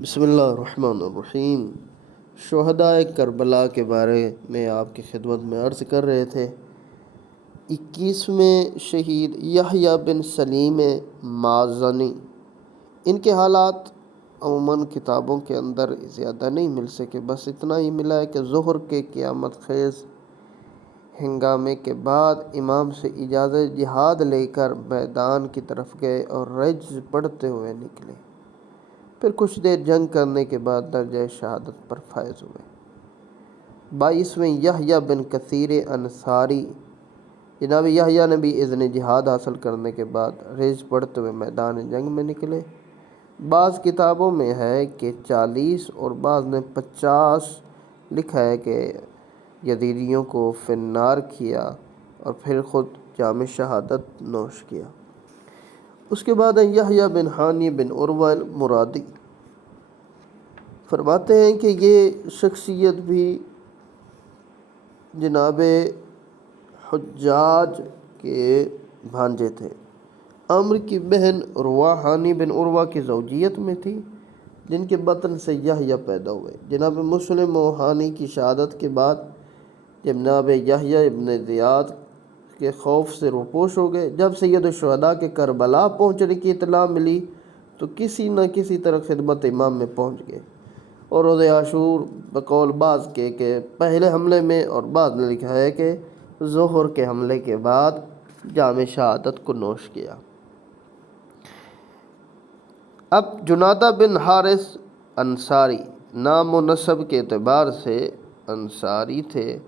بسم اللہ الرحمن الرحیم۔ شہدائے کربلا کے بارے میں آپ کی خدمت میں عرض کر رہے تھے۔ 21ویں شہید یحییٰ بن سلیم مازنی، ان کے حالات عموماً کتابوں کے اندر زیادہ نہیں مل سکے، بس اتنا ہی ملا ہے کہ ظہر کے قیامت خیز ہنگامے کے بعد امام سے اجازت جہاد لے کر میدان کی طرف گئے اور رجز پڑھتے ہوئے نکلے، پھر کچھ دیر جنگ کرنے کے بعد درجہ شہادت پر فائز ہوئے۔ 22ویں یحییٰ بن کثیر انصاری، جناب یحییٰ نے بھی اذن جہاد حاصل کرنے کے بعد رجز پڑھتے ہوئے میدان جنگ میں نکلے۔ بعض کتابوں میں ہے کہ 40 اور بعض نے 50 لکھا ہے کہ یزیدیوں کو فی النار کیا اور پھر خود جام شہادت نوش کیا۔ اس کے بعد یحییٰ بن حانی بن عروہ المرادی، فرماتے ہیں کہ یہ شخصیت بھی جناب حجاج کے بھانجے تھے۔ عمرو کی بہن عروہ حانی بن عروہ کی زوجیت میں تھی، جن کے بطن سے یحییٰ پیدا ہوئے۔ جناب مسلم و حانی کی شہادت کے بعد جناب یحییٰ ابن زیاد کے خوف سے روپوش ہو گئے۔ جب سید الشہداء کے کربلا پہنچنے کی اطلاع ملی تو کسی نہ کسی طرح خدمت امام میں پہنچ گئے، اور روز عاشور بقول بعض کے کہ پہلے حملے میں، اور بعض نے لکھا ہے کہ ظہر کے حملے کے بعد جام شہادت کو نوش کیا۔ اب جنادہ بن حارث انصاری، نام و نسب کے اعتبار سے انصاری تھے،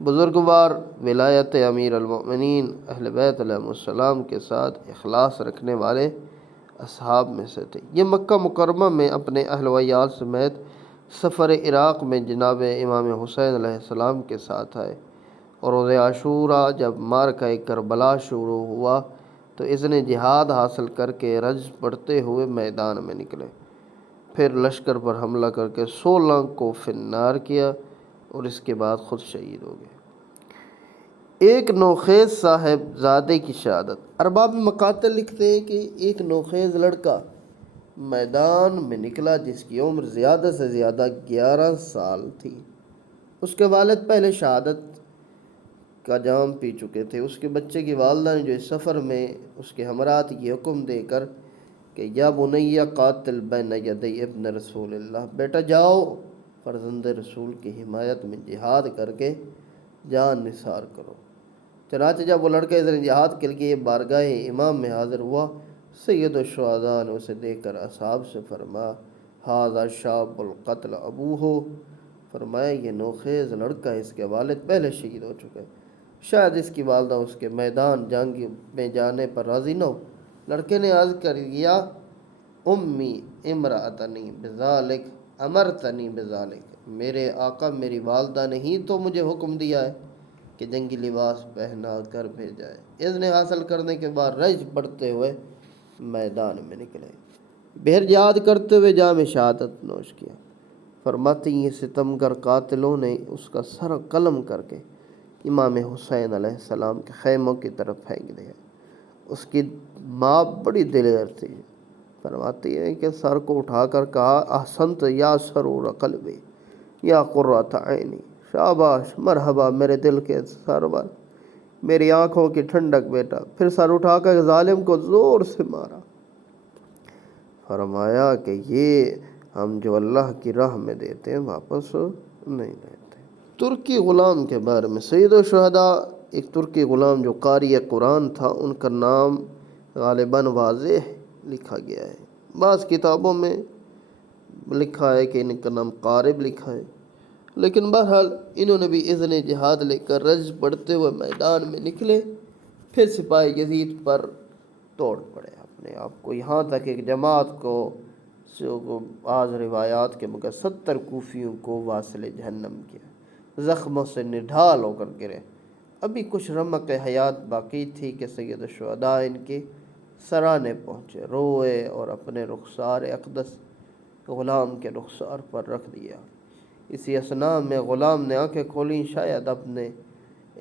بزرگوار، ولایت امیر المؤمنین اہل بیت علیہ السلام کے ساتھ اخلاص رکھنے والے اصحاب میں سے تھے۔ یہ مکہ مکرمہ میں اپنے اہل وعیال سمیت سفر عراق میں جناب امام حسین علیہ السلام کے ساتھ آئے، اور روز عاشوراء جب معرکہ کربلا شروع ہوا تو اذن جہاد حاصل کر کے رجز پڑھتے ہوئے میدان میں نکلے، پھر لشکر پر حملہ کر کے 16 کو فی النار کیا، اور اس کے بعد خود شہید ہو گئے۔ ایک نوخیز صاحب زادے کی شہادت۔ ارباب مقاتل لکھتے ہیں کہ ایک نوخیز لڑکا میدان میں نکلا جس کی عمر زیادہ سے زیادہ 11 سال تھی۔ اس کے والد پہلے شہادت کا جام پی چکے تھے۔ اس کے بچے کی والدہ نے جو اس سفر میں اس کے ہمراہ تھی، یہ حکم دے کر کہ یا بنیہ قاتل بین یدی ابن رسول اللہ، بیٹا جاؤ فرزند رسول کی حمایت میں جہاد کر کے جان نثار کرو۔ چنانچہ جب وہ لڑکا اذن جہاد کے لیے بارگاہ امام میں حاضر ہوا، سید الشہداء نے اسے دیکھ کر اصحاب سے فرمایا ھذا شاب القتل ابوہ، فرمایا یہ نوخیز لڑکا، اس کے والد پہلے شہید ہو چکے، شاید اس کی والدہ اس کے میدان جنگ میں جانے پر راضی نہ ہو۔ لڑکے نے عرض کر دیا امی امرأتنی بذالک امرتنی بذالک، میرے آقا میری والدہ نے ہی تو مجھے حکم دیا ہے کہ جنگی لباس پہنا کر بھیجا ہے۔ اذن حاصل کرنے کے بعد رجز پڑھتے ہوئے میدان میں نکلے، بہر جہاد کرتے ہوئے جام شہادت نوش کیا۔ فرماتی ہیں ستمگر قاتلوں نے اس کا سر قلم کر کے امام حسین علیہ السلام کے خیموں کی طرف پھینک دیا۔ اس کی ماں بڑی دلیر تھی، فرماتی ہے کہ سر کو اٹھا کر کہا احسنت یا سرور قلبی یا قرۃ عینی، شاباش مرحبا میرے دل کے سرور، میری آنکھوں کی ٹھنڈک بیٹا۔ پھر سر اٹھا کر ظالم کو زور سے مارا، فرمایا کہ یہ ہم جو اللہ کی راہ میں دیتے ہیں واپس نہیں دیتے۔ ترکی غلام کے بارے میں، سید الشہداء ایک ترکی غلام جو قاری قرآن تھا، ان کا نام غالباً واضح لکھا گیا ہے، بعض کتابوں میں لکھا ہے کہ ان کا نام قارب لکھا ہے، لیکن بہرحال انہوں نے بھی اذن جہاد لے کر رجز پڑھتے ہوئے میدان میں نکلے، پھر سپاہی یزید پر توڑ پڑے اپنے آپ کو، یہاں تک ایک جماعت کو بعض روایات کے مگر 70 کوفیوں کو واصل جہنم کیا، زخموں سے نڈھال ہو کر گرے۔ ابھی کچھ رمق حیات باقی تھی کہ سید الشہداء ان کے سرانے پہنچے، روئے اور اپنے رخسار اقدس غلام کے رخسار پر رکھ دیا۔ اسی اثناء میں غلام نے آنکھیں کھولیں، شاید اپنے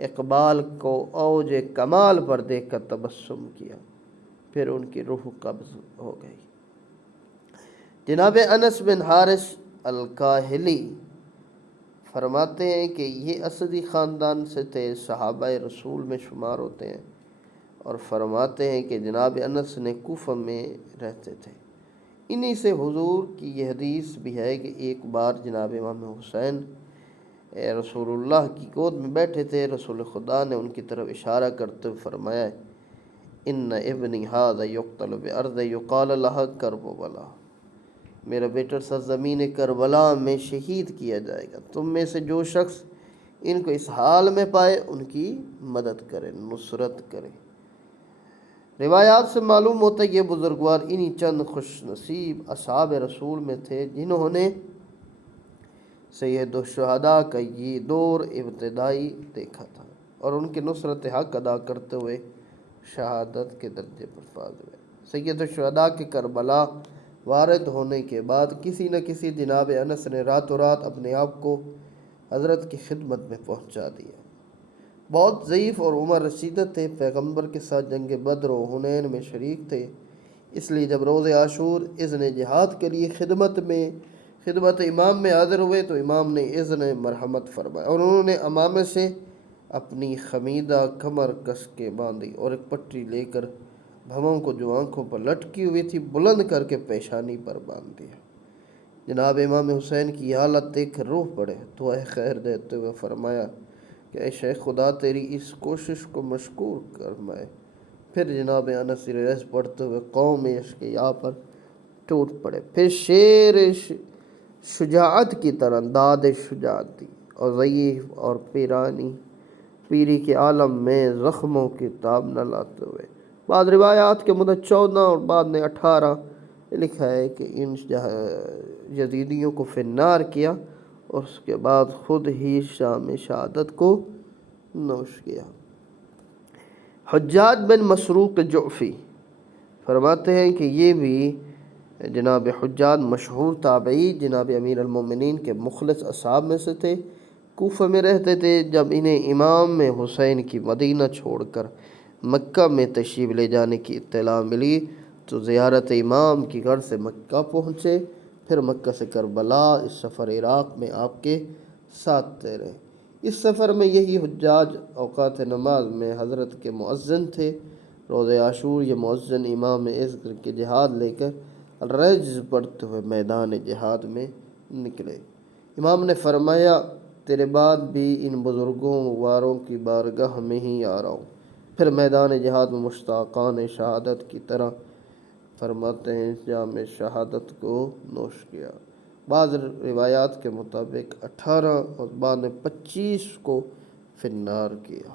اقبال کو اوج کمال پر دیکھ کر تبسم کیا، پھر ان کی روح قبض ہو گئی۔ جناب انس بن حارث الکاہلی فرماتے ہیں کہ یہ اسدی خاندان سے تھے، صحابہ رسول میں شمار ہوتے ہیں، اور فرماتے ہیں کہ جناب انس نے کوفہ میں رہتے تھے۔ انہی سے حضور کی یہ حدیث بھی ہے کہ ایک بار جناب امام حسین رسول اللہ کی گود میں بیٹھے تھے، رسول خدا نے ان کی طرف اشارہ کرتے ہوئے فرمایا ان ابنی ھذا یقتل بارض یقال لها کربلا، میرا بیٹا سرزمین کربلا میں شہید کیا جائے گا، تم میں سے جو شخص ان کو اس حال میں پائے ان کی مدد کرے، نصرت کرے۔ روایات سے معلوم ہوتا ہے کہ یہ بزرگوار انہی چند خوش نصیب اصحاب رسول میں تھے جنہوں نے سید الشہداء کا یہ دور ابتدائی دیکھا تھا اور ان کی نصرت حق ادا کرتے ہوئے شہادت کے درجے پر فاز ہوئے۔ سید الشہداء کے کربلا وارد ہونے کے بعد کسی نہ کسی جناب انس نے راتوں رات اپنے آپ کو حضرت کی خدمت میں پہنچا دیا۔ بہت ضعیف اور عمر رسیدہ تھے، پیغمبر کے ساتھ جنگ بدر و حنین میں شریک تھے، اس لیے جب روز عاشور اذن جہاد کے لیے خدمت امام میں حاضر ہوئے تو امام نے اذن مرحمت فرمایا اور انہوں نے امامے سے اپنی خمیدہ کمر کس کے باندھی اور ایک پٹی لے کر بھووں کو جو آنکھوں پر لٹکی ہوئی تھی بلند کر کے پیشانی پر باندھ دیا۔ جناب امام حسین کی حالت دیکھ روح پڑے، دعائے خیر دیتے ہوئے فرمایا کہ اے شیخ خدا تیری اس کوشش کو مشکور فرمائے۔ پھر جناب انس ریز پڑھتے ہوئے قوم عشق یا پر ٹوٹ پڑے، پھر شیر شجاعت کی طرح داد شجاعت دی اور ضعیف اور پیری کے عالم میں زخموں کی تاب نہ لاتے ہوئے بعض روایات کے مدت 14 اور بعد نے 18 لکھا ہے کہ ان یزیدیوں کو فنار کیا اور اس کے بعد خود ہی شام شہادت کو نوش کیا۔ حجاج بن مسروق جعفی فرماتے ہیں کہ یہ بھی جناب حجاج مشہور تابعی جناب امیر المومنین کے مخلص اصحاب میں سے تھے، کوفہ میں رہتے تھے۔ جب انہیں امام حسین کی مدینہ چھوڑ کر مکہ میں تشریف لے جانے کی اطلاع ملی تو زیارت امام کی غرض سے مکہ پہنچے، پھر مکہ سے کربلا، اس سفر عراق میں آپ کے ساتھ رہے۔ اس سفر میں یہی حجاج اوقات نماز میں حضرت کے مؤذن تھے۔ روز عاشور یہ مؤذن امام عزق کے جہاد لے کر رجز پڑھتے ہوئے میدان جہاد میں نکلے۔ امام نے فرمایا تیرے بعد بھی ان بزرگوں واروں کی بارگاہ میں ہی آ رہا ہوں۔ پھر میدان جہاد میں مشتاقان شہادت کی طرح فرماتے ہیں جام شہادت کو نوش کیا۔ بعض روایات کے مطابق 18 اور بعد میں 25 کو فنار کیا۔